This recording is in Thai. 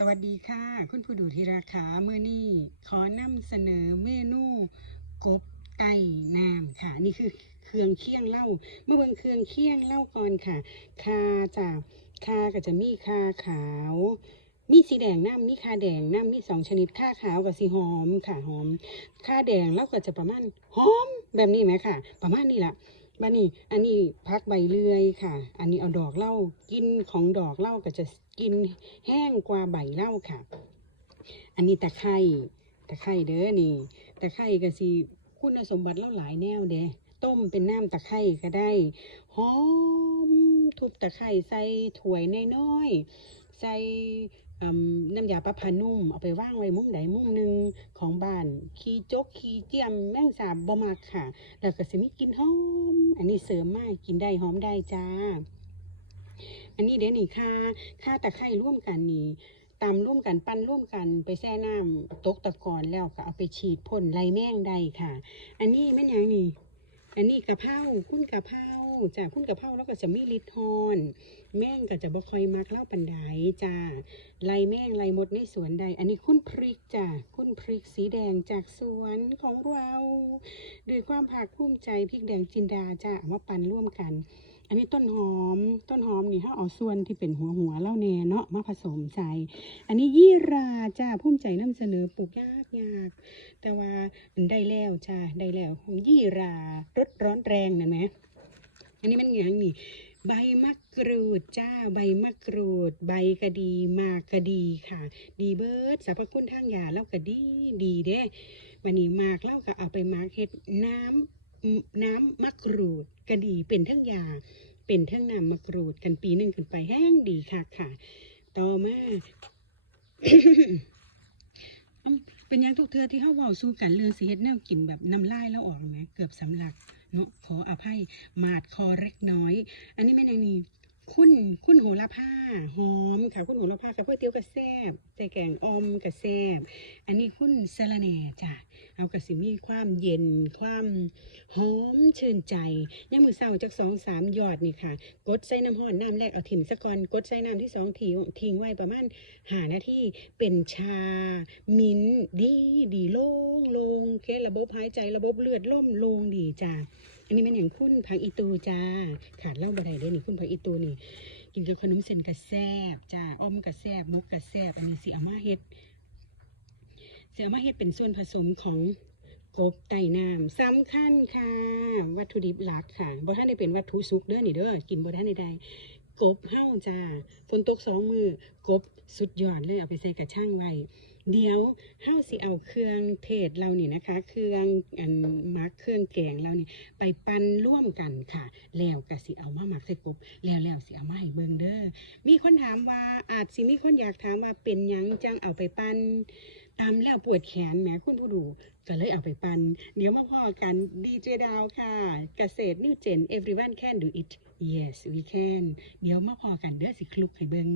สวัสดีค่ะ คุณผู้ดูที่ราคาเมื่อนี้ขอนำเสนอเมนูกบไก่น้ำค่ะ นี่คือเครื่องเคียงเล้าเมื่อเบิ่งเครื่องเคียงเล้าก่อนค่ะคาจ้ะคาก็จะมีคาขาว มีสีแดงน้ำมีคาแดงน้ำมีสองชนิดคาขาวกับสีหอมค่ะหอมคาแดงแล้วก็จะประมาณหอมแบบนี้ไหมค่ะ ประมาณนี้แหละ บ้านี่อันนี้พักใบเลื่อยค่ะ อันนี้เอาดอกเหล้ากินของดอกเหล้าก็จะกินแห้งกว่าใบเหล้าค่ะ อันนี้ตะไคร่ตะไคร่เด้อนี่ตะไคร่ก็สิคุณสมบัติเล้าหลายแนวเด้ต้มเป็นน้ำตะไคร่ก็ได้หอมทุบตะไคร่ใส่ถ้วยน้อย ใส่น้ำยาปลาพานุ่ม เอาไปว่างไว้มุมใดมุมหนึ่งของบ้าน ขี้จกขี้เจียมแมงสาบบ่มักค่ะ แล้วก็สิมีกินหอม อันนี้เสริมมากกินได้หอมได้จ้า อันนี้เดี๋ยวนี่ค่าค่าตะไคร้ร่วมกันนี่ตำร่วมกันปั้นร่วมกันไปแช่น้ำตกตะกอนแล้วก็เอาไปฉีดพ่นไล่แมงได้ค่ะ อันนี้แม่นยังนี่ อันนี้กะเพราคุณกะเพรา จ้าคุณกะเพราแล้วก็จะมีลิดฮอนแม่งก็จะบ่คอยมักเล่าปันไดจ้าไล่แม่งไล่มดในสวนใด อันนี้คุณพริกจ้าคุณพริกสีแดงจากสวนของเราด้วยความภาคภูมิใจพริกแดงจินดาจ้าเอามาปั่นร่วมกัน อันนี้ต้นหอมต้นหอมนี่ถ้าเอาส่วนที่เป็นหัวหัวเล่าแน่เนาะมาผสมใส่อันนี้ยี่ราจ้าภูมิใจนำเสนอปลูกยากยากแต่ว่าได้แล้วจ้าได้แล้วยี่รารสร้อนแรงนะแหม อันนี้มันหยังนี่ ใบมะกรูดจ้า ใบมะกรูด ใบกระดีมากกระดีค่ะ ดีเบิร์ดสรรพคุณทางยาแล้วก็ดีดีเด้วันนี้มากเล่าก็เอาไปมาเฮ็ดน้ำน้ำมะกรูดกระดีเป็นทั้งยาเป็นทั้งน้ำมะกรูดกันปีหนึ่งกันไปแห้งดีค่ะค่ะ ต่อมา เป็นยังทุกเทือที่เขาเว้าสู้กันเรื่องสิเฮ็ดแนวกินแบบน้ำลายแล้วออกไหมเกือบสำลักเนาะขออภัยมาดคอเล็กน้อย อันนี้แม่นางนี่ คุณคุณโหระพาหอมค่ะ คุณโหระพากับเพื่อเตี๋ยวกระแซบใส่แกงอมกระแซบอันนี้คุณสะระแหน่จ้ะเอากระสิมีความเย็นความหอมชื่นใจยังมือเศร้าจากสองสามยอดนี่ค่ะ กดใส่น้ำห้อนน้ำแรกเอาถิ่มซะก่อนกดใส่น้ำที่สองทิ้งทิ้งไว้ประมาณหานาทีเป็นชา มิ้นดีดีโล่งโลงเคระบบหายใจระบบเลือดล่มโลงดีจ้า อันนี้มันอย่างคุณพังอีตูจ้า ขาดเล่าบะไดเลยนี่คุณพังอีตูนี่ กินกับขนมเส้นกระแซบจ้าอ้อมกระแซบมุกกระแซบอันนี้สิเอามาเฮ็ดสิเอามาเฮ็ดเป็นส่วนผสมของกบไต่น้ำสำคัญค่ะ วัตถุดิบหลักค่ะบ่ท่านได้เป็นวัตถุสุกเด้อนี่เด้อกินบ่ท่านใดกบเฮ้าจ้าฝนตกสองมือกบสุดยอดเลยเอาไปใส่กระช่างไว้ เดี๋ยวเฮาสิเอาเครื่องเทศเรานี่นะคะ เครื่องอันมักเครื่องแกงเรานี่ไปปั่นร่วมกันค่ะ แล้วก็สิเอามาหมักใส่กบแล้วแล้วสิเอามาให้เบิ่งเด้อมีคนถามว่าอาจสิมีคนอยากถามว่าเป็นหยังจังเอาไปปั่นตามแล้วปวดแขนแหมคุณผู้ดูก็เลยเอาไปปั่นเดี๋ยวมาพอกันดีเจดาวค่ะ เกษตรนิวเจน everyone can do it yes we can เดี๋ยวมาพอกันเด้อสิคลุกให้เบิง